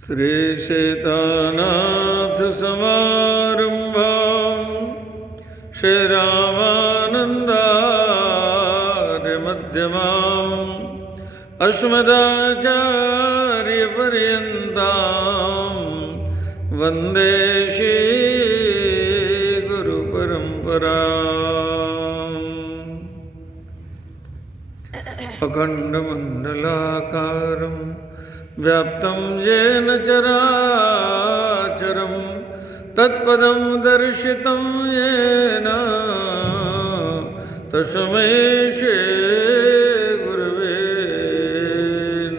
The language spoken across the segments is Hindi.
श्री सीतानाथ समारंभां श्री रामानंदार्य मध्यमाम् अस्मदाचार्य पर्यन्तां वन्दे श्री गुरु परंपराम्। अखंडमंडलाकारं व्याप्तं येन चराचरं तत्पदं दर्शितं येन तस्मै श्री गुरवे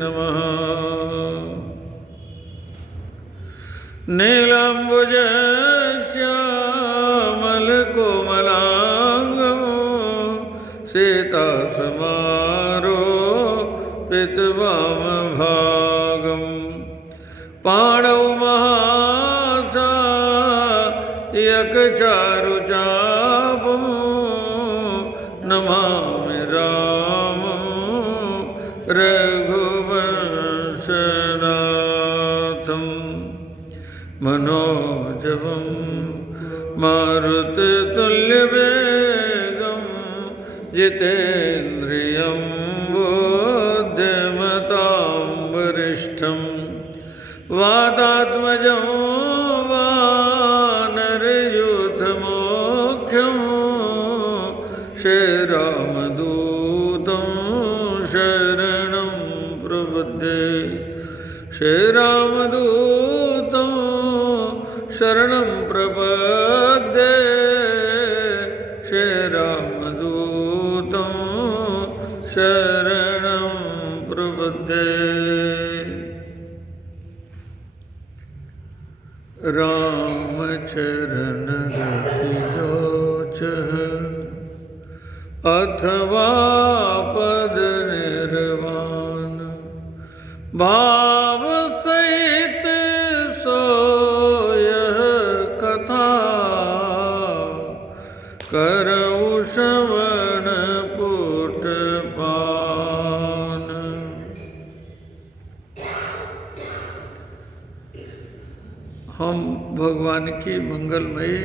नमः। नीलाम्बुजश्यामलकोमलाङ्गं सीतासमारोपितवामभागं पाणौ महासायकचारुचापं नमामि रामं रघुवंशनाथं मनोजवं मारुततुल्यवेगं जितेन्द्रियं बुद्धिमतां वरिष्ठं वातात्मजं वानरयूथमुख्यं श्रीरामदूतं शरणं प्रपद्ये। श्रीरामदूतं शरणं प्रपद्ये। श्रीरामदूतं शरणं प्रपद्ये। रामचरण रतिलोचः अथवा पद निर्वाण भाव सहित सोयह कथा करऊ श्रवण पुट पान। हम भगवान की मंगलमयी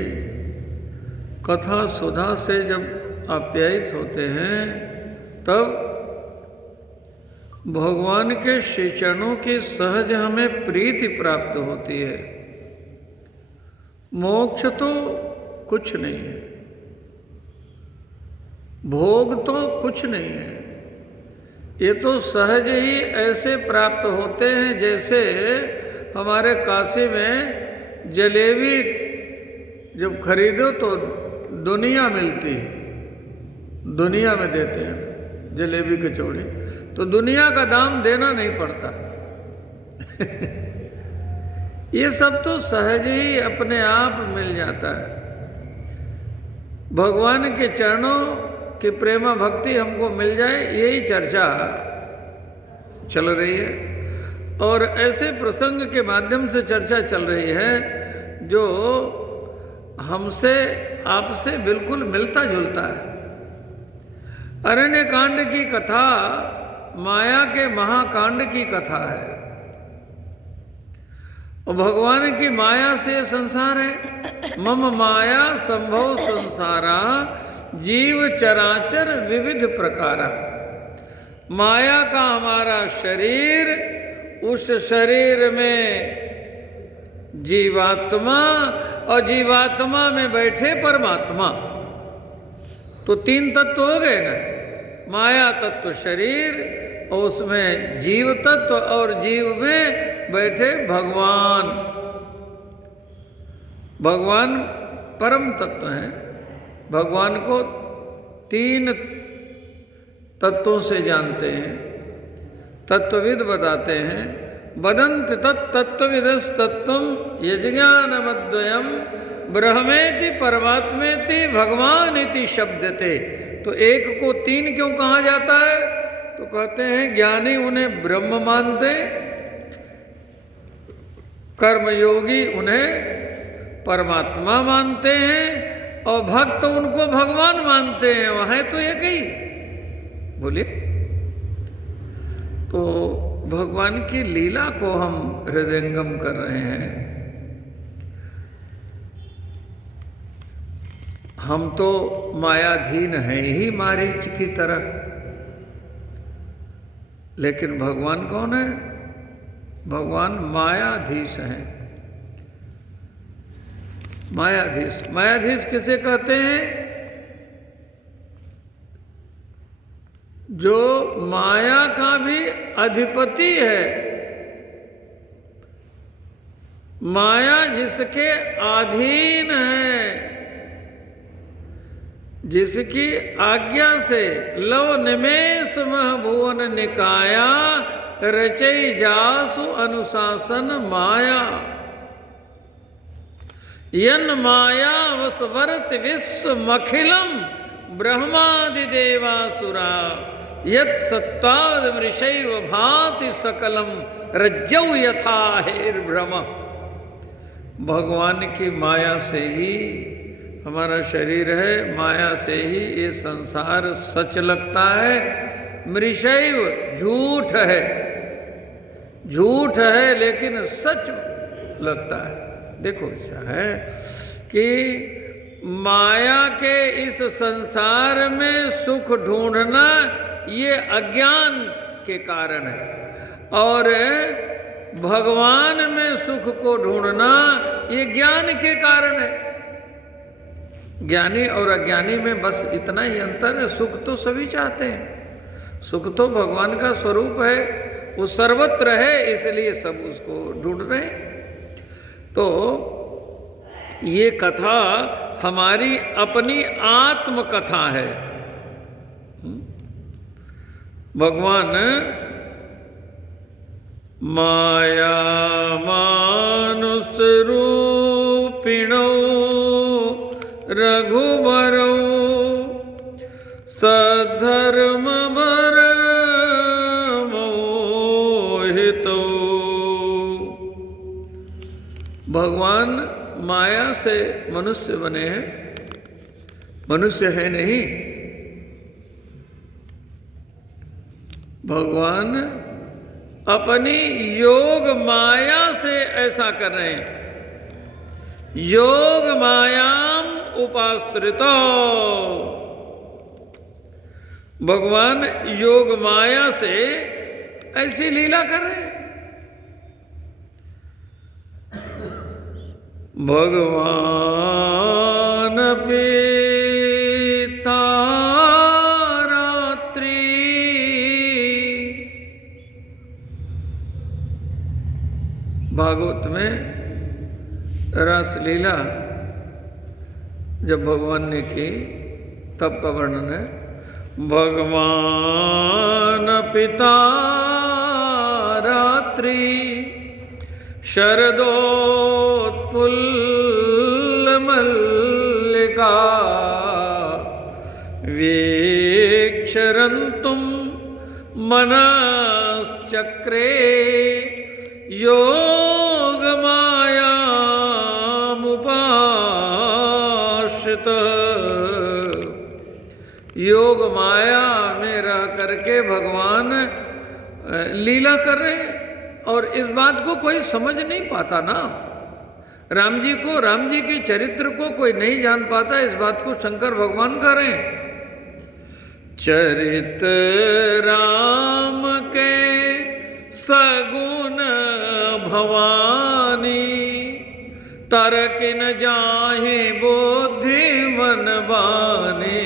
कथा सुधा से जब आप्यायित होते हैं तब भगवान के श्री चरणों की सहज हमें प्रीति प्राप्त होती है। मोक्ष तो कुछ नहीं है, भोग तो कुछ नहीं है, ये तो सहज ही ऐसे प्राप्त होते हैं जैसे हमारे काशी में जलेबी जब खरीदो तो दुनिया मिलती है, दुनिया में देते हैं जलेबी कचौड़ी, तो दुनिया का दाम देना नहीं पड़ता। ये सब तो सहज ही अपने आप मिल जाता है। भगवान के चरणों की प्रेमा भक्ति हमको मिल जाए, यही चर्चा चल रही है। और ऐसे प्रसंग के माध्यम से चर्चा चल रही है जो हमसे आपसे बिल्कुल मिलता जुलता है। अरण्य कांड की कथा माया के महाकांड की कथा है और भगवान की माया से संसार है। मम माया संभव संसारा जीव चराचर विविध प्रकारा। माया का हमारा शरीर, उस शरीर में जीवात्मा और जीवात्मा में बैठे परमात्मा, तो तीन तत्व हो गए ना। माया तत्व शरीर और उसमें जीव तत्व और जीव में बैठे भगवान। भगवान परम तत्व हैं। भगवान को तीन तत्वों से जानते हैं। तत्वविद बताते हैं वदन्ति तत्तत्त्वविदस्तत्त्वं यज्ञानमद्वयं ब्रह्मेति परमात्मेति भगवानिति शब्दते। तो एक को तीन क्यों कहा जाता है? तो कहते हैं ज्ञानी उन्हें ब्रह्म मानते, कर्मयोगी उन्हें परमात्मा मानते हैं और भक्त उनको भगवान मानते हैं। वह है तो एक ही। बोलिए। तो भगवान की लीला को हम हृदयंगम कर रहे हैं। हम तो मायाधीन हैं ही मारीच की तरह, लेकिन भगवान कौन है? भगवान मायाधीश हैं। मायाधीश, मायाधीश किसे कहते हैं? जो माया का भी अधिपति है, माया जिसके अधीन है, जिसकी आज्ञा से लव निमेष मह भुवन निकाया, रचई जासु अनुशासन माया। यन माया वसवरत विश्व मखिलम ब्रह्मादिदेवासुरा, यत् सत्ताद मृषैव भाति सकलम रज्जौ यथा हेर्भ्रम। भगवान की माया से ही हमारा शरीर है, माया से ही ये संसार सच लगता है। मृषैव झूठ है, झूठ है लेकिन सच लगता है। देखो ऐसा है कि माया के इस संसार में सुख ढूंढना ये अज्ञान के कारण है, और भगवान में सुख को ढूंढना ये ज्ञान के कारण है। ज्ञानी और अज्ञानी में बस इतना ही अंतर है। सुख तो सभी चाहते हैं, सुख तो भगवान का स्वरूप है, वो सर्वत्र है, इसलिए सब उसको ढूंढ रहे हैं। तो ये कथा हमारी अपनी आत्म कथा है। भगवान माया मानुष रूपिणो रघुबरौ सद्धर्म बर मोहितो। भगवान माया से मनुष्य बने हैं, मनुष्य है नहीं। भगवान अपनी योग माया से ऐसा कर रहे हैं। योग मायाम उपाश्रितो, भगवान योग माया से ऐसी लीला कर रहे हैं। भगवान पिता रात्रि भागवत में रासलीला जब भगवान ने की तब का वर्णन है। भगवान पिता रात्रि शरदोत्फुल्ल मल्लिका वीक्षरन्तुं मनश्चक्रे योगमायामुपाश्रितः। योग माया में रह करके भगवान लीला कर रहे हैं, और इस बात को कोई समझ नहीं पाता ना। राम जी को, राम जी के चरित्र को कोई नहीं जान पाता, इस बात को शंकर भगवान कह रहे हैं। चरित राम के सगुण भवानी, तरकिन जाहि बुद्धि मन बानी।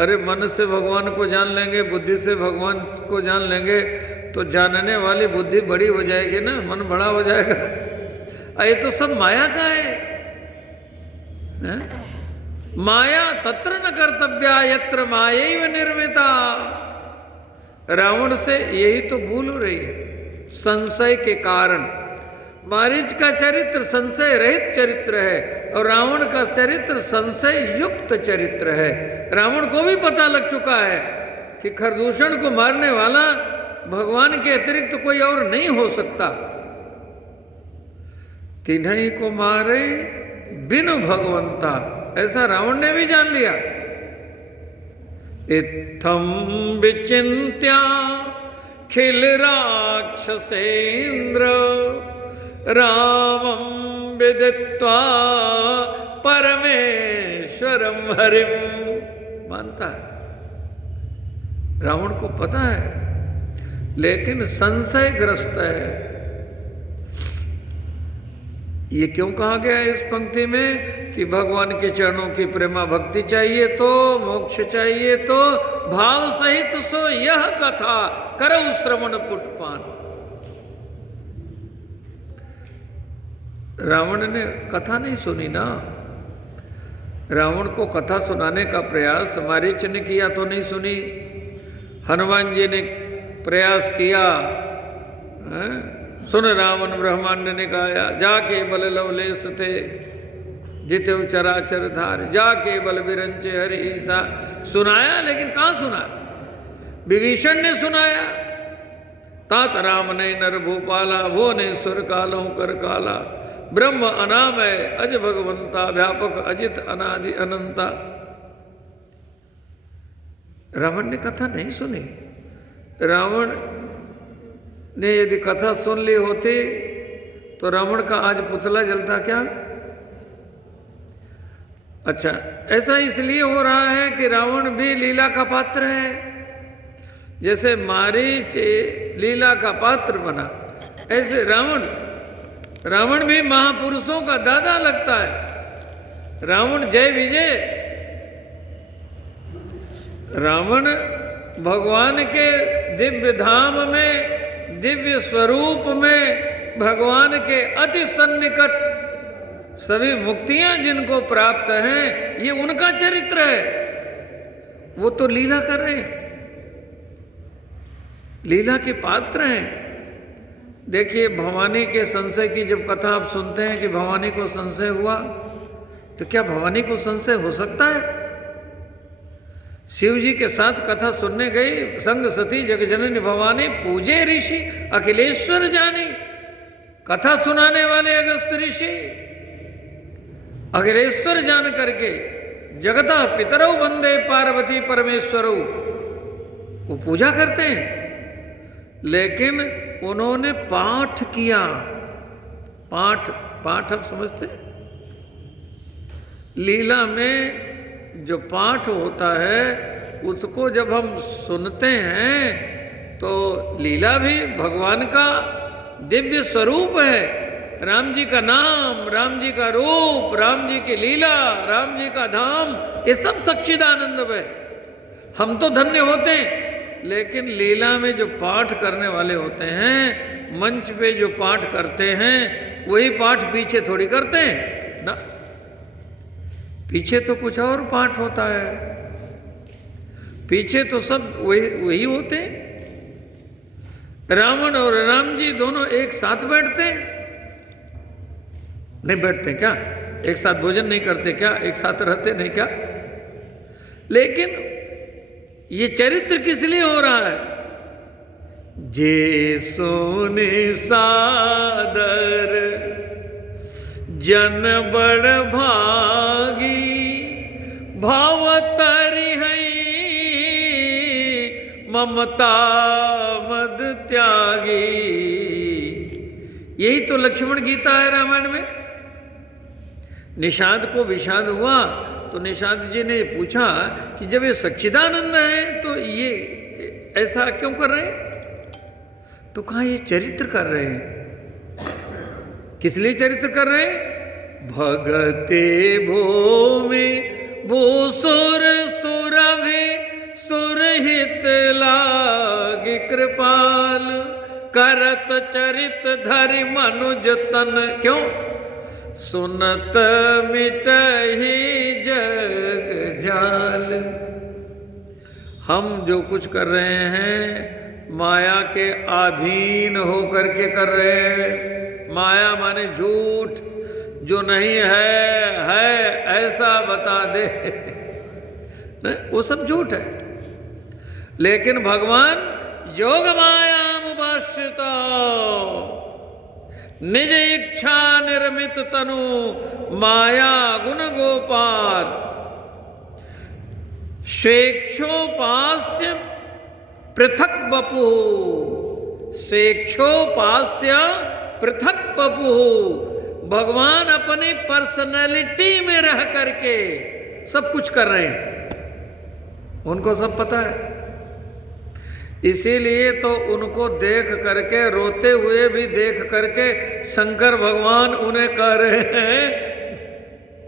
अरे मन से भगवान को जान लेंगे, बुद्धि से भगवान को जान लेंगे तो जानने वाली बुद्धि बड़ी हो जाएगी ना, मन बड़ा हो जाएगा। ये तो सब माया का है? माया तत्र न कर्तव्या यत्र मायैव निर्मिता। रावण से यही तो भूल हो रही है, संशय के कारण। मारीच का चरित्र संशय रहित चरित्र है, और रावण का चरित्र संशय युक्त चरित्र है। रावण को भी पता लग चुका है कि खरदूषण को मारने वाला भगवान के अतिरिक्त तो कोई और नहीं हो सकता। तिन्हीं को मारे बिनु भगवंता, ऐसा रावण ने भी जान लिया। इत्थम विचिन्त्या खिल राक्षसेन्द्र रामं विदित्वा परमेश्वरम हरिम। मानता है, रावण को पता है, लेकिन संशयग्रस्त है। ये क्यों कहा गया है इस पंक्ति में कि भगवान के चरणों की प्रेमा भक्ति चाहिए तो, मोक्ष चाहिए तो, भाव सहित सो यह कथा करौ श्रवण पुटपान। रावण ने कथा नहीं सुनी ना। रावण को कथा सुनाने का प्रयास मारीच ने किया तो नहीं सुनी, हनुमान जी ने प्रयास किया, सुन रावण ब्रह्मांड ने गाया, जाके बल लवलेश थे जिते चराचर धार, जाके बल विरंचे हरि ईसा। सुनाया, लेकिन कहाँ सुना? विभीषण ने सुनाया, तात राम ने नर भूपाला, वो ने सुर कालों कर काला, ब्रह्म अनामय अज भगवंता, व्यापक अजित अनादि अनंता। रावण ने कथा नहीं सुनी। रावण ने यदि कथा सुन ली होती तो रावण का आज पुतला जलता क्या? अच्छा, ऐसा इसलिए हो रहा है कि रावण भी लीला का पात्र है। जैसे मारीच लीला का पात्र बना, ऐसे रावण भी महापुरुषों का दादा लगता है। रावण जय विजय, रावण भगवान के दिव्य धाम में, दिव्य स्वरूप में, भगवान के अति सन्निकट सभी मुक्तियां जिनको प्राप्त हैं, ये उनका चरित्र है। वो तो लीला कर रहे हैं, लीला के पात्र हैं। देखिए, भवानी के संशय की जब कथा आप सुनते हैं कि भवानी को संशय हुआ, तो क्या भवानी को संशय हो सकता है? शिव जी के साथ कथा सुनने गई, संग सती जगजननी भवानी, पूजे ऋषि अखिलेश्वर जानी। कथा सुनाने वाले अगस्त ऋषि अखिलेश्वर जान करके जगता पितरौ वंदे पार्वती परमेश्वरौ, वो पूजा करते हैं। लेकिन उन्होंने पाठ किया। पाठ आप समझते? लीला में जो पाठ होता है उसको जब हम सुनते हैं तो लीला भी भगवान का दिव्य स्वरूप है। राम जी का नाम, राम जी का रूप, राम जी की लीला, राम जी का धाम, ये सब सच्चिदानंद है। हम तो धन्य होते हैं, लेकिन लीला में जो पाठ करने वाले होते हैं, मंच पे जो पाठ करते हैं, वही पाठ पीछे थोड़ी करते हैं ना। पीछे तो कुछ और पाठ होता है, पीछे तो सब वही होते हैं। रावण और राम जी दोनों एक साथ बैठते हैं? नहीं बैठते क्या? एक साथ भोजन नहीं करते क्या? एक साथ रहते नहीं क्या? लेकिन ये चरित्र किस लिए हो रहा है? जे सोने सादर जन बड़ भागी, भाव तरि है ममता मद त्यागी। यही तो लक्ष्मण गीता है रामायण में। निषाद को विषाद हुआ तो निषाद जी ने पूछा कि जब ये सच्चिदानंद है तो ये ऐसा क्यों कर रहे हैं? तो कहा ये चरित्र कर रहे हैं। किस लिए चरित्र कर रहे हैं? भगते भूमि भूसुर सुरभि सुरहित लाग कृपाल, करत चरित धरि मनुज तन। क्यों? सुनत मिटहि जग जाल। हम जो कुछ कर रहे हैं माया के अधीन होकर के कर रहे हैं। माया माने झूठ, जो नहीं है ऐसा बता दे वो सब झूठ है। लेकिन भगवान योग माया मुभाषिता, निज इच्छा निर्मित तनु, माया गुण गोपाल, स्वेच्छोपास्य पृथक बपु। स्वेच्छोपास्य पृथक पपु। भगवान अपनी पर्सनैलिटी में रह करके सब कुछ कर रहे हैं, उनको सब पता है। इसीलिए तो उनको देख करके, रोते हुए भी देख करके शंकर भगवान उन्हें कह रहे हैं,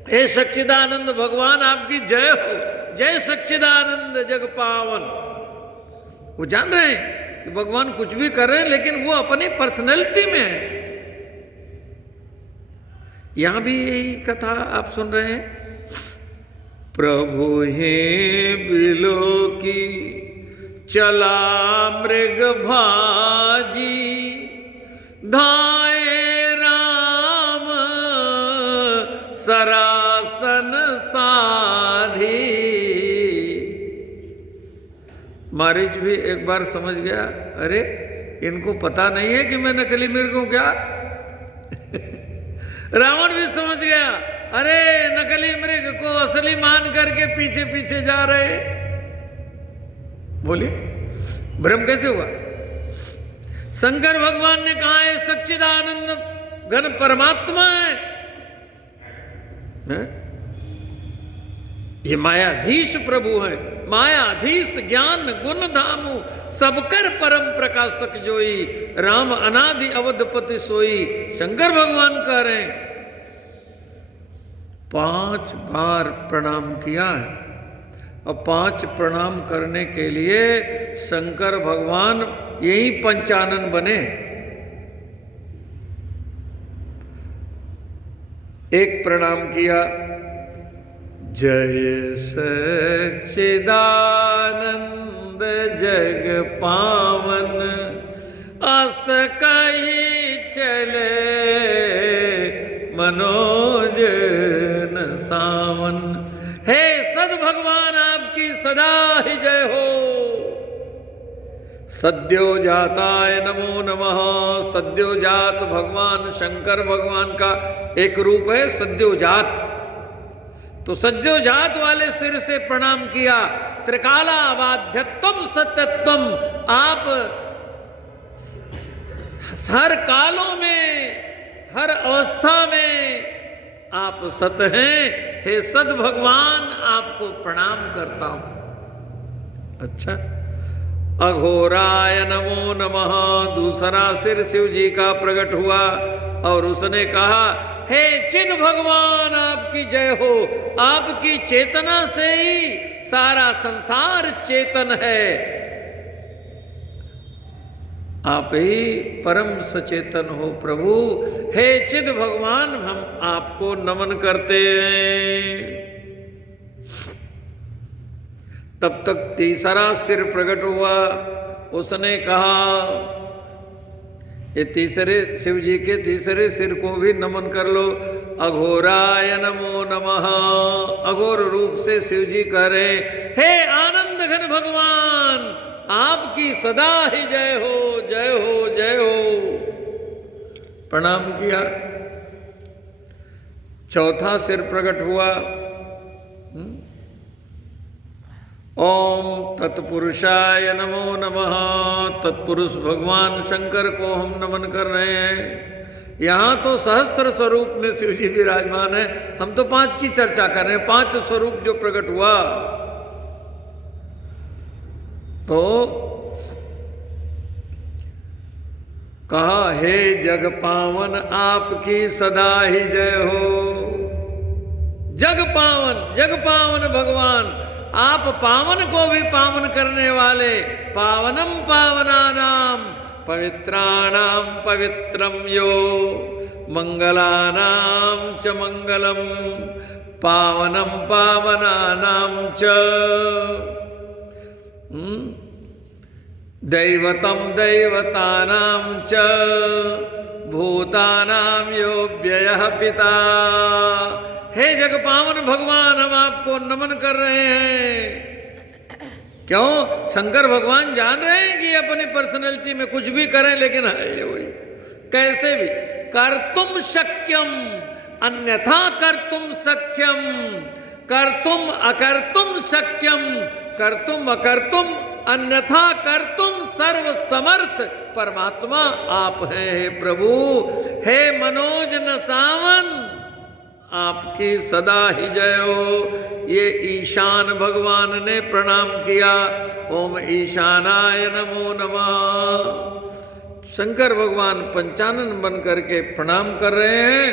हे सच्चिदानंद भगवान आपकी जय हो, जय सच्चिदानंद जग पावन। वो जान रहे हैं कि भगवान कुछ भी कर रहे हैं, लेकिन वो अपनी पर्सनैलिटी में है। यहां भी यही कथा आप सुन रहे हैं। प्रभु हे बिलो की चला मृग भाजी, धाए राम सरासन साधी। मारीच भी एक बार समझ गया, अरे इनको पता नहीं है कि मैं नकली मृग हूं क्या। रावण भी समझ गया, अरे नकली मृग को असली मान करके पीछे पीछे जा रहे। बोलिए भ्रम कैसे हुआ। शंकर भगवान ने कहा है सच्चिदानंद घन परमात्मा है, ये मायाधीश प्रभु है, मायाधीश ज्ञान गुण धामु, सबकर परम प्रकाशक जोई, राम अनादि अवधपति सोई। शंकर भगवान कह रहे हैं। 5 बार प्रणाम किया है, और 5 प्रणाम करने के लिए शंकर भगवान यही पंचानन बने। एक प्रणाम किया, जय सच्चिदानंद जग पावन, अस कही चले मनोज न सावन। हे सद भगवान आपकी सदा ही जय हो। सद्यो जाताय नमो नमः। सद्यो जात भगवान शंकर भगवान का एक रूप है सद्यो जात। तो सज्जो जात वाले सिर से प्रणाम किया। त्रिकाला बाध्यत्वम सत्यत्वम, आप हर कालों में, हर अवस्था में आप सत हैं। हे सद भगवान आपको प्रणाम करता हूं। अच्छा, अघोराय नमो नमः। दूसरा सिर शिव जी का प्रकट हुआ और उसने कहा, हे चिद भगवान आपकी जय हो। आपकी चेतना से ही सारा संसार चेतन है। आप ही परम सचेतन हो प्रभु। हे चिद भगवान हम आपको नमन करते हैं। तब तक तीसरा सिर प्रकट हुआ। उसने कहा, ये तीसरे शिव जी के तीसरे सिर को भी नमन कर लो। अघोराय नमो नमः। अघोर रूप से शिव जी कह रहे, हे आनंद घन भगवान आपकी सदा ही जय हो, जय हो, जय हो। प्रणाम किया। चौथा सिर प्रकट हुआ। ओम तत्पुरुषाय नमो नमः। तत्पुरुष भगवान शंकर को हम नमन कर रहे हैं। यहाँ तो सहस्र स्वरूप में शिव जी विराजमान है, हम तो 5 की चर्चा कर रहे हैं। 5 स्वरूप जो प्रकट हुआ, तो कहा, हे जग पावन आपकी सदा ही जय हो। जग पावन भगवान, आप पावन को भी पावन करने वाले। पावनम पावनानाम पवित्राणाम पवित्रम यो, मंगलानाम च मंगलम, पावनम पावनानाम च दैवतम दैवतानाम च भूतानाम यो व्ययः पिता। हे जग पावन भगवान हम आपको नमन कर रहे हैं। क्यों? शंकर भगवान जान रहे हैं कि अपनी पर्सनैलिटी में कुछ भी करें, लेकिन है ये वही, कैसे भी कर्तुम शक्यम अन्यथा कर्तुम सख्यम, कर्तुम अकर्तुम शक्यम, कर्तुम अकर्तुम अन्यथा कर्तुम सर्व समर्थ परमात्मा आप हैं हे प्रभु। हे मनोज न सावन, आपकी सदा ही जय हो। ये ईशान भगवान ने प्रणाम किया। ओम ईशानाय नमो नमः। शंकर भगवान पंचानन बन करके प्रणाम कर रहे हैं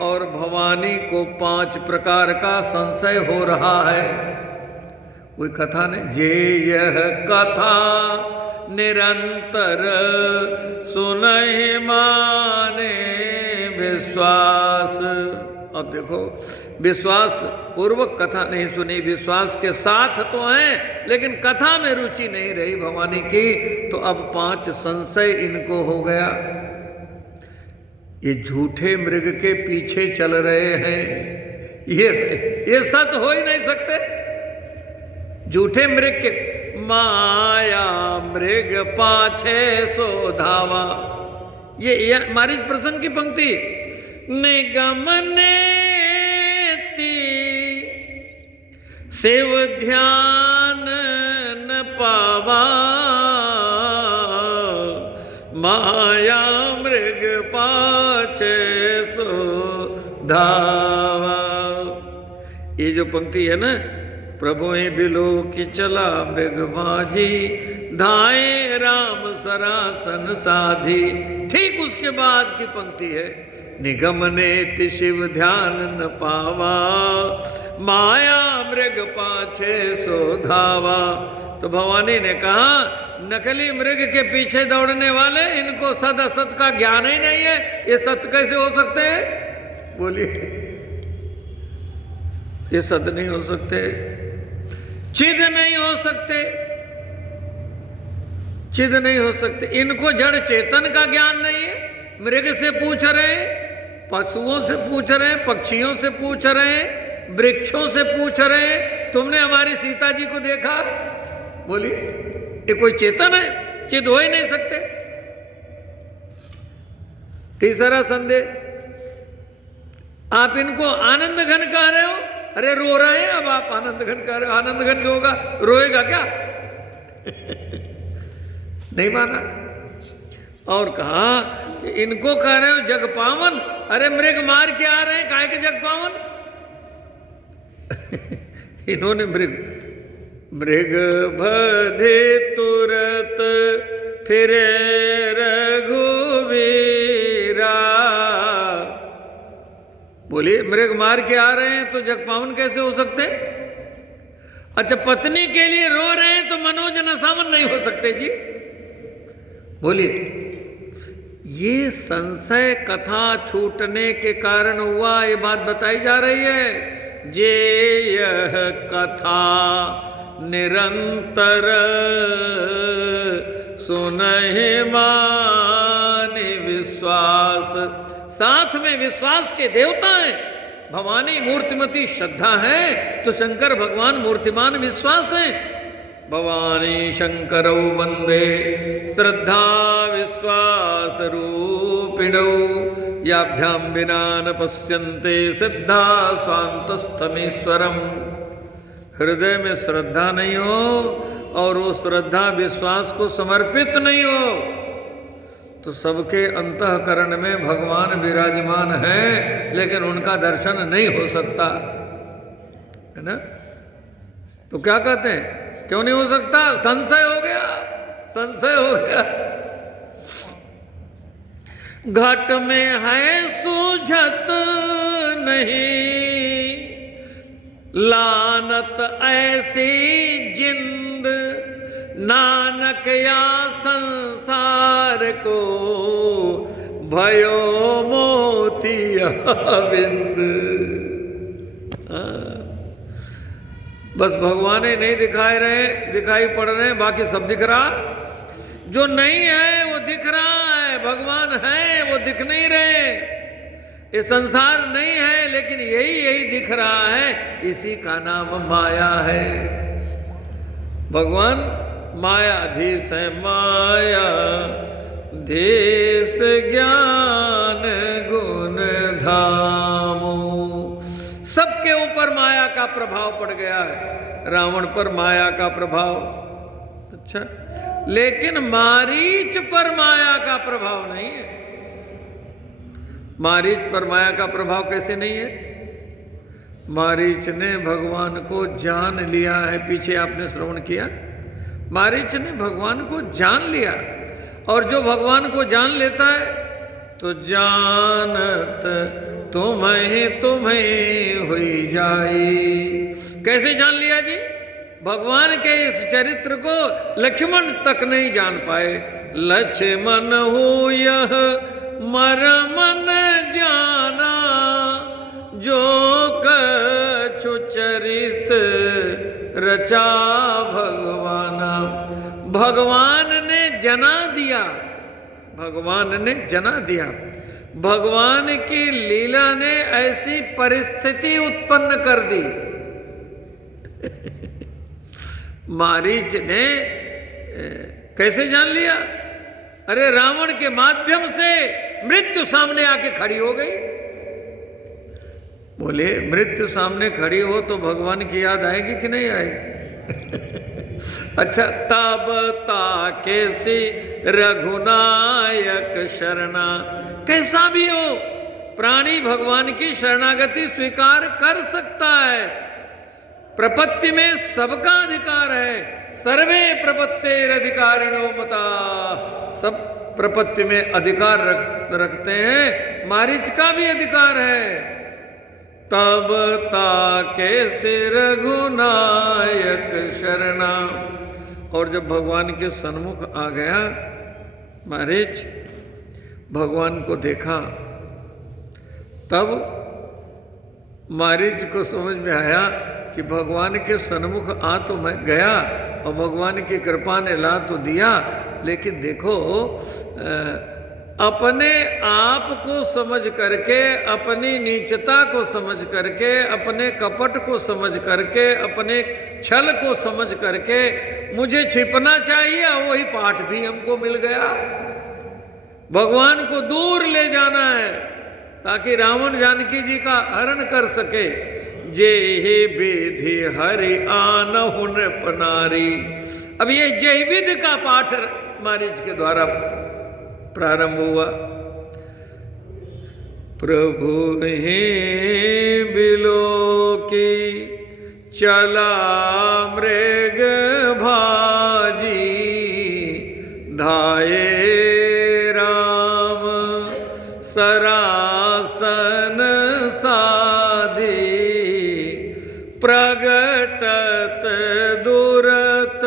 और भवानी को 5 प्रकार का संशय हो रहा है। कोई कथा नहीं, जे यह कथा निरंतर सुनहि माने विश्वास। अब देखो, विश्वास पूर्वक कथा नहीं सुनी, विश्वास के साथ तो हैं लेकिन कथा में रुचि नहीं रही भवानी की, तो अब 5 संशय इनको हो गया। ये झूठे मृग के पीछे चल रहे हैं, ये सत्य हो ही नहीं सकते। झूठे मृग के माया मृग पाछे सो धावा, ये मारीच प्रसंग की पंक्ति। निगम नेति शिव ध्यान न पावा, माया मृग पाछे सो धावा। ये जो पंक्ति है ना, प्रभु बिलो की चला मृग माझी, धाए राम सरासन साधी, ठीक उसके बाद की पंक्ति है, निगम नेति शिव ध्यान न पावा, माया मृग पाछे सो धावा। तो भवानी ने कहा, नकली मृग के पीछे दौड़ने वाले, इनको सद असत का ज्ञान ही नहीं है, ये सत्य कैसे हो सकते हैं? बोलिए, ये सत्य नहीं हो सकते, चिद नहीं हो सकते, चिद नहीं हो सकते। इनको जड़ चेतन का ज्ञान नहीं है। मृग से पूछ रहे, पशुओं से पूछ रहे, पक्षियों से पूछ रहे, वृक्षों से पूछ रहे, तुमने हमारी सीता जी को देखा? बोलिए, ये कोई चेतन है? चिद हो ही नहीं सकते। तीसरा संदेह, आप इनको आनंद घन कह रहे हो। अरे रो रहे हैं, अब आप आनंद घन कह रहे हो। आनंद घन जो होगा रोएगा क्या? नहीं माना। और कहा कि इनको कह रहे हो जग पावन। अरे मृग मार के आ रहे हैं, काहे के जग पावन? इन्होंने मृग बधे तुरत फिरे रघुवीरा। बोलिए, मृग मार के आ रहे हैं तो जग पावन कैसे हो सकते? अच्छा, पत्नी के लिए रो रहे हैं तो मनोज न सावन नहीं हो सकते जी? बोलिए, ये संशय कथा छूटने के कारण हुआ, ये बात बताई जा रही है। जे यह कथा निरंतर सुनहि मानि विश्वास। साथ में विश्वास के देवता हैं। भवानी मूर्तिमती श्रद्धा है तो शंकर भगवान मूर्तिमान विश्वास है। भवानी शंकरौ वंदे श्रद्धा विश्वास रूपिणौ, याभ्यां विना न पश्यन्ते सिद्धा स्वान्तस्थमीश्वरम्। हृदय में श्रद्धा नहीं हो और वो श्रद्धा विश्वास को समर्पित नहीं हो तो सबके अंतःकरण में भगवान विराजमान है, लेकिन उनका दर्शन नहीं हो सकता है ना। तो क्या कहते हैं, क्यों नहीं हो सकता? संशय हो गया, संशय हो गया। घट में है सूझत नहीं, लानत ऐसी जिंद, नानक या संसार को भयो मोतिया बिंद। बस भगवान ही नहीं दिखाई पड़ रहे हैं, बाकी सब दिख रहा। जो नहीं है वो दिख रहा है, भगवान है वो दिख नहीं रहे। ये संसार नहीं है लेकिन यही दिख रहा है, इसी का नाम माया है। भगवान मायाधीश है, माया धीश ज्ञान गुण धामो। सबके ऊपर माया का प्रभाव पड़ गया है। रावण पर माया का प्रभाव, अच्छा, लेकिन मारीच पर माया का प्रभाव नहीं है। मारीच पर माया का प्रभाव कैसे नहीं है? मारीच ने भगवान को जान लिया है। पीछे आपने श्रवण किया, मारीच ने भगवान को जान लिया। और जो भगवान को जान लेता है तो जानत तुम्हें तुम्हें हुई जाई। कैसे जान लिया जी? भगवान के इस चरित्र को लक्ष्मण तक नहीं जान पाए। लक्ष्मण हो यह मरमन जाना, जो कछु चरित रचा भगवाना। भगवान ने जना दिया, भगवान ने जना दिया। भगवान की लीला ने ऐसी परिस्थिति उत्पन्न कर दी। मारीच ने कैसे जान लिया? अरे रावण के माध्यम से मृत्यु सामने आके खड़ी हो गई। बोले मृत्यु सामने खड़ी हो तो भगवान की याद आएगी कि नहीं आएगी? अच्छा, तब ताके सी रघुनायक शरणा। कैसा भी हो, प्राणी भगवान की शरणागति स्वीकार कर सकता है। प्रपत्ति में सबका अधिकार है। सर्वे प्रपत्तेर अधिकारिणो मता। सब प्रपत्ति में अधिकार रखते हैं। मारीच का भी अधिकार है। तब ताके सिर रघुनायक शरणा। और जब भगवान के सन्मुख आ गया मारीच, भगवान को देखा, तब मारीच को समझ में आया कि भगवान के सन्मुख आ तो मैं गया और भगवान की कृपा ने ला तो दिया, लेकिन देखो अपने आप को समझ करके, अपनी नीचता को समझ करके, अपने कपट को समझ करके, अपने छल को समझ करके मुझे छिपना चाहिए, वही पाठ भी हमको मिल गया। भगवान को दूर ले जाना है ताकि रावण जानकी जी का हरण कर सके। जे हे विधि हरि आनहुन पनारी। अब ये जय विधि का पाठ मारीच के द्वारा प्रारंभ हुआ। प्रभु हे बिलो की चला मृग भाजी, धाये राम सरासन साधी। प्रगटत दुरत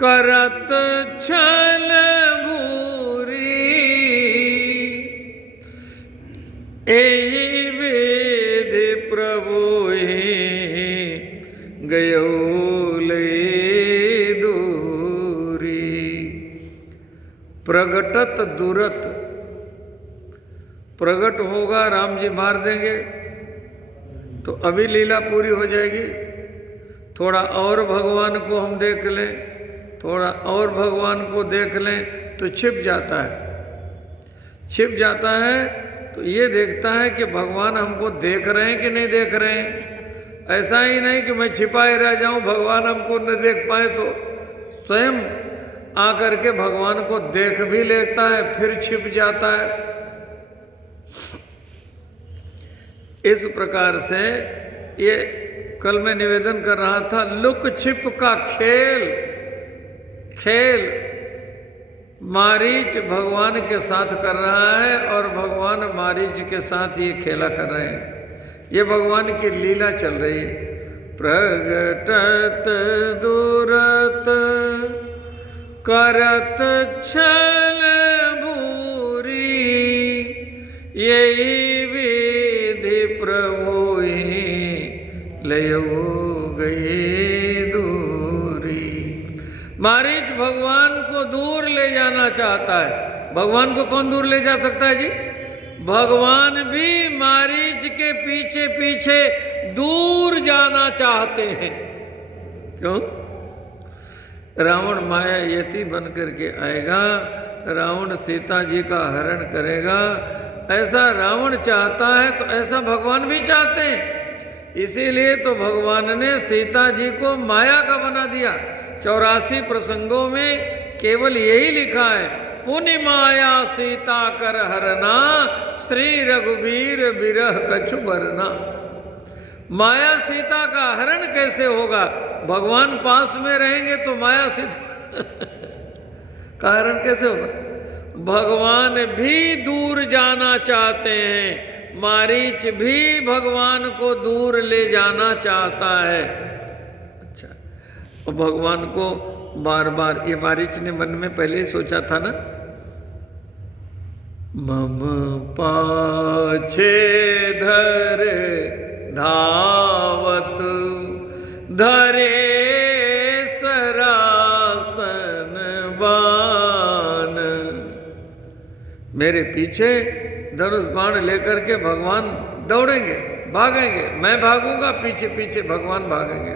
करत छल भूरी। एहि विधि प्रभु गयो ले दूरी। प्रगटत दुरत, प्रगट होगा राम जी मार देंगे तो अभी लीला पूरी हो जाएगी। थोड़ा और भगवान को हम देख लें, थोड़ा और भगवान को देख लें तो छिप जाता है। छिप जाता है तो ये देखता है कि भगवान हमको देख रहे हैं कि नहीं देख रहे हैं। ऐसा ही नहीं कि मैं छिपाए रह जाऊं, भगवान हमको न देख पाए तो स्वयं आकर के भगवान को देख भी लेता है, फिर छिप जाता है। इस प्रकार से ये कल मैं निवेदन कर रहा था, लुक छिप का खेल मारीच भगवान के साथ कर रहा है और भगवान मारीच के साथ ये खेला कर रहे हैं। ये भगवान की लीला चल रही है। प्रगटत दुरत करत छल भूरी। यही विधि प्रभु लयो गए दूरी। मारीच भगवान को दूर ले जाना चाहता है। भगवान को कौन दूर ले जा सकता है जी? भगवान भी मारीच के पीछे पीछे दूर जाना चाहते हैं। क्यों? रावण माया यति बन करके आएगा, रावण सीता जी का हरण करेगा। ऐसा रावण चाहता है तो ऐसा भगवान भी चाहते हैं। इसीलिए तो भगवान ने सीता जी को माया का बना दिया। 84 प्रसंगों में केवल यही लिखा है, पुनि माया सीता कर हरना, श्री रघुवीर विरह कछु बरना। माया सीता का हरण कैसे होगा? भगवान पास में रहेंगे तो माया सीता का हरण कैसे होगा? भगवान भी दूर जाना चाहते हैं, मारीच भी भगवान को दूर ले जाना चाहता है। अच्छा, और भगवान को बार बार, ये मारीच ने मन में पहले ही सोचा था ना, मम पाछे धर धावत धरे सरासन बाण। मेरे पीछे धनुष बाण लेकर के भगवान दौड़ेंगे, भागेंगे, मैं भागूंगा, पीछे पीछे भगवान भागेंगे।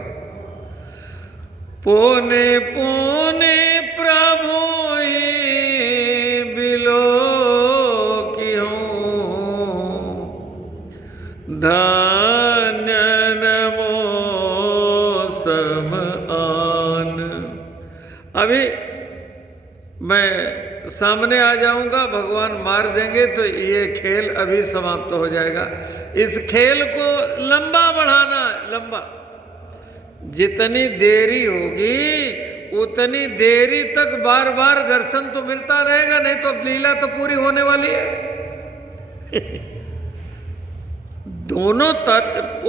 पोने पोने प्रभु बिलो की हूँ, धन्य नमो सम आन। अभी मैं सामने आ जाऊंगा, भगवान मार देंगे तो ये खेल अभी समाप्त हो जाएगा। इस खेल को लंबा बढ़ाना, लंबा, जितनी देरी होगी उतनी देरी तक बार बार दर्शन तो मिलता रहेगा, नहीं तो अब लीला तो पूरी होने वाली है। दोनों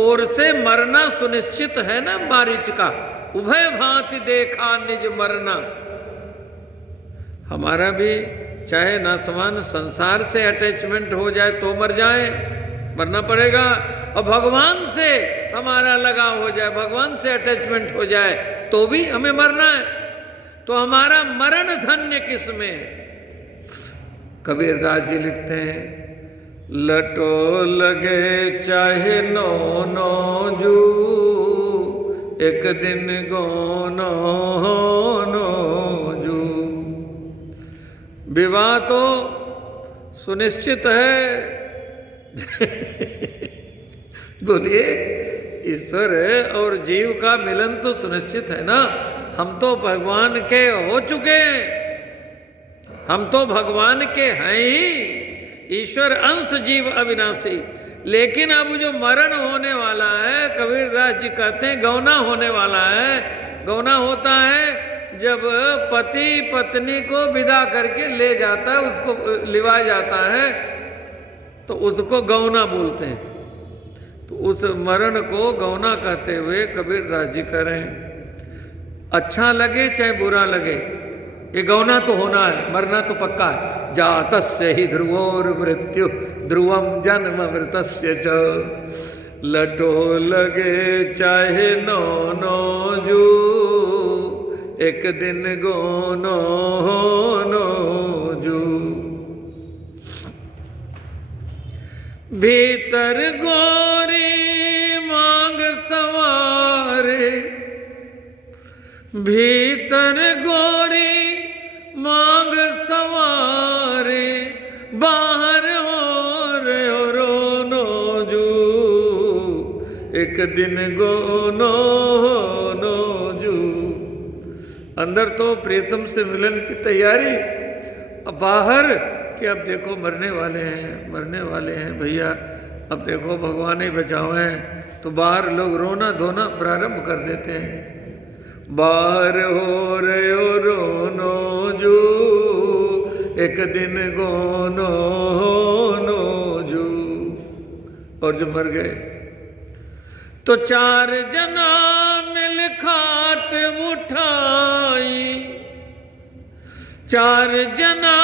ओर से मरना सुनिश्चित है ना मारीच का, उभय भांति देखा निज मरना। हमारा भी चाहे नासवान संसार से अटैचमेंट हो जाए तो मर जाए, मरना पड़ेगा, और भगवान से हमारा लगाव हो जाए, भगवान से अटैचमेंट हो जाए तो भी हमें मरना है। तो हमारा मरण धन्य किसमें है? कबीरदास जी लिखते हैं, लटो लगे चाहे नो नो जू, एक दिन गो नो नो जू। विवाह तो सुनिश्चित है। बोलिए, ईश्वर और जीव का मिलन तो सुनिश्चित है ना। हम तो भगवान के हो चुके हैं, हम तो भगवान के हैं ही, ईश्वर अंश जीव अविनाशी। लेकिन अब जो मरण होने वाला है, कबीरदास जी कहते हैं गौना होने वाला है। गौना होता है जब पति पत्नी को विदा करके ले जाता है, उसको लिवाया जाता है, तो उसको गौना बोलते हैं। तो उस मरण को गौना कहते हुए कबीरदास जी कह रहे हैं, अच्छा लगे चाहे बुरा लगे, ये गौना तो होना है, मरना तो पक्का है। जातस्य ही ध्रुवोर मृत्यु ध्रुवम जन्म मृतस्य च, लटो लगे चाहे नो नो जू, एक दिन गो नो नो जू। भीतर गोरी मांग सवारे, भीतर गोरी मांग सवारे, बाहर हो रे हो रो नो जू, एक दिन गो नो नो जू। अंदर तो प्रीतम से मिलन की तैयारी, अब बाहर कि अब देखो मरने वाले हैं, मरने वाले हैं भैया, अब देखो भगवान ही बचाओ हैं। तो बाहर लोग रोना धोना प्रारंभ कर देते हैं, बाहर हो रहे हो रोनो जू, एक दिन गो नो नो जू। और जो मर गए तो चार जना मिल खाट उठाई, चार जना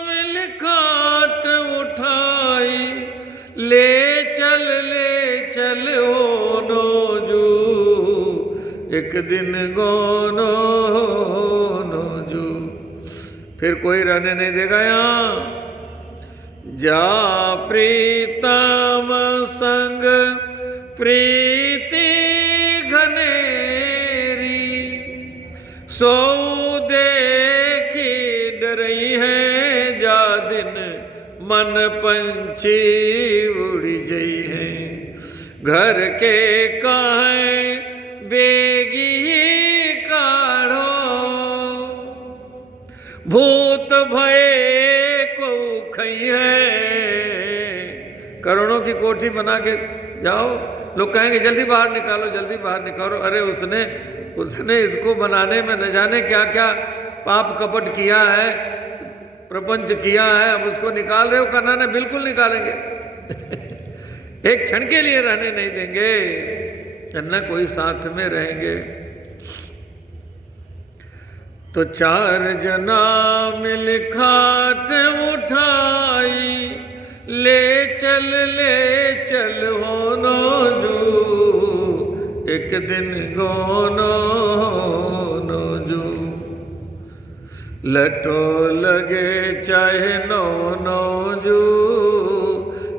मिल खाट उठाई, ले चल हो नो जू, एक दिन गो नो जू। फिर कोई रहने नहीं देगा यहाँ। जा प्रीतम संग प्रीति घनेरी, सो देखी डरई है, जा दिन मन पंछी उड़ जई है। घर के कहें बेगी काढ़ो, भूत भये को खइए। करोड़ों की कोठी बना के जाओ, लोग कहेंगे जल्दी बाहर निकालो, जल्दी बाहर निकालो। अरे उसने इसको बनाने में न जाने क्या क्या पाप कपट किया है, प्रपंच किया है, अब उसको निकाल रहे हो। करना नहीं, बिल्कुल निकालेंगे। एक क्षण के लिए रहने नहीं देंगे, न कोई साथ में रहेंगे। तो चार जना मिल खाट उठाई, ले चल होनो जो, एक दिन गोनो होनो जो। लटो लगे चाहे नो जो,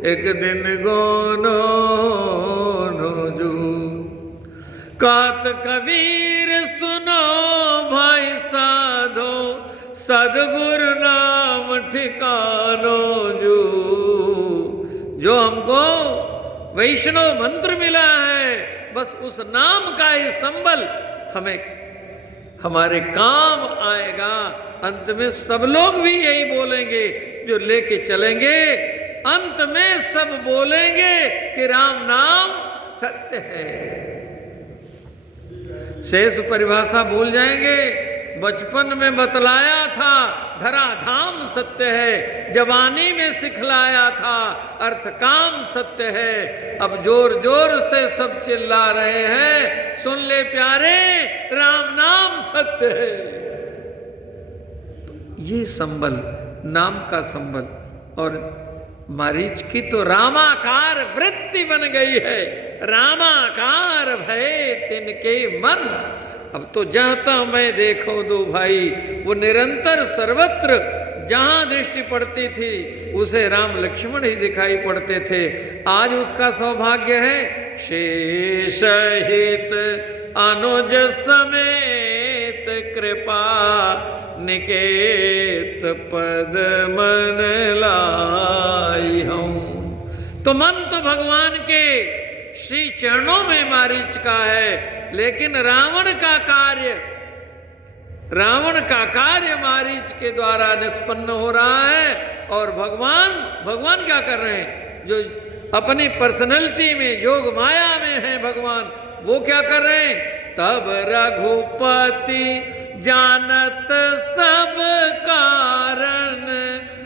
एक दिन गोनो होनो जो। कात कबीर सुनो भाई साधो, सदगुरु नाम ठिकानो जो। जो हमको वैष्णव मंत्र मिला है, बस उस नाम का ही संबल हमें हमारे काम आएगा। अंत में सब लोग भी यही बोलेंगे जो लेके चलेंगे, अंत में सब बोलेंगे कि राम नाम सत्य है। शेष परिभाषा भूल जाएंगे। बचपन में बतलाया था धरा धाम सत्य है, जवानी में सिखलाया था अर्थ काम सत्य है। अब जोर जोर से सब चिल्ला रहे हैं, सुन ले प्यारे राम नाम सत्य है। तो ये संबल, नाम का संबल। और मारीच की तो रामाकार वृत्ति बन गई है, रामाकार भय तिनके मन। अब तो जाता मैं देखो दो भाई, वो निरंतर सर्वत्र जहां दृष्टि पड़ती थी उसे राम लक्ष्मण ही दिखाई पड़ते थे। आज उसका सौभाग्य है, शेष हित अनुज समेत कृपा निकेत पद मन लाई हूं। तो मन तो भगवान के श्री चरणों में मारीच का है, लेकिन रावण का कार्य मारीच के द्वारा निष्पन्न हो रहा है। और भगवान क्या कर रहे हैं? जो अपनी पर्सनैलिटी में, योग माया में है भगवान, वो क्या कर रहे हैं? तब रघुपति जानत सब कारण,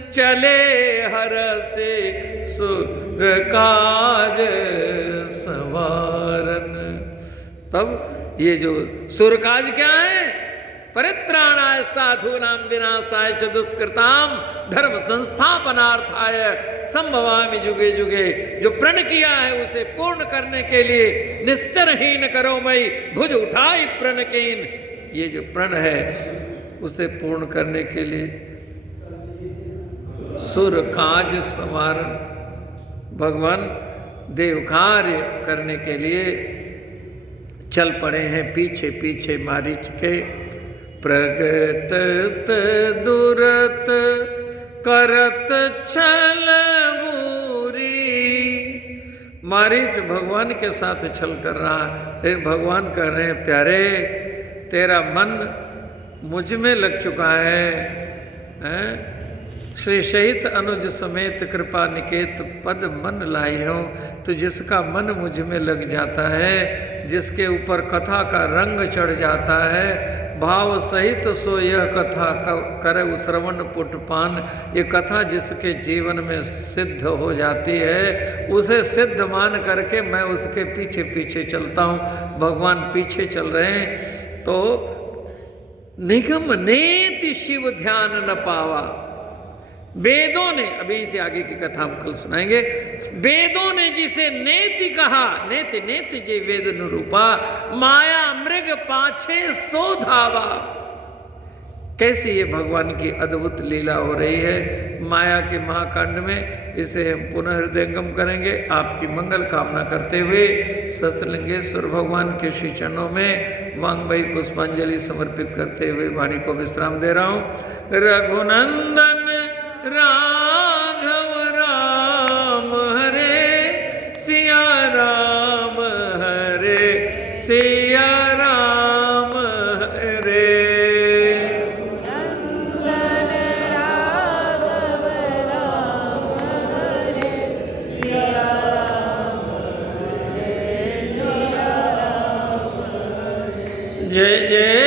चले हर से सुर काज सवारन। तब ये जो सुर काज क्या है? परित्राणाय साधूनां विनाशाय च दुष्कृताम धर्म संस्थापनार्थाय संभवामि जुगे जुगे। जो प्रण किया है उसे पूर्ण करने के लिए निश्चरहीन करो मई भुज उठाई प्रण कीन। ये जो प्रण है उसे पूर्ण करने के लिए सुर काज संवारन, भगवान देव कार्य करने के लिए चल पड़े हैं पीछे पीछे मारीच के। प्रगटत दुरत करत छल बूरी। मारीच भगवान के साथ छल कर रहा है, लेकिन भगवान कह रहे हैं प्यारे तेरा मन मुझ में लग चुका है? श्री सहित अनुज समेत कृपा निकेत पद मन लाई हो। तो जिसका मन मुझ में लग जाता है, जिसके ऊपर कथा का रंग चढ़ जाता है, भाव सहित सो यह कथा करे श्रवण पुटपान। ये कथा जिसके जीवन में सिद्ध हो जाती है, उसे सिद्ध मान करके मैं उसके पीछे पीछे चलता हूँ। भगवान पीछे चल रहे हैं। तो निगम नेति शिव ध्यान न पावा। वेदों ने, अभी से आगे की कथा हम कल सुनाएंगे, वेदों ने जिसे नेति कहा, नेति नेति जे वेद अनुरूपा, माया मृग पाछे सो धावा। कैसी ये भगवान की अद्भुत लीला हो रही है माया के महाकांड में। इसे हम पुनः हृदयंगम करेंगे आपकी मंगल कामना करते हुए। सहस्त्रलिंगेश्वर भगवान के श्री चरणों में वांगमयी पुष्पांजलि समर्पित करते हुए वाणी को विश्राम दे रहा हूँ। रघुनंदन राघव राम हरे सिया राम। जय जय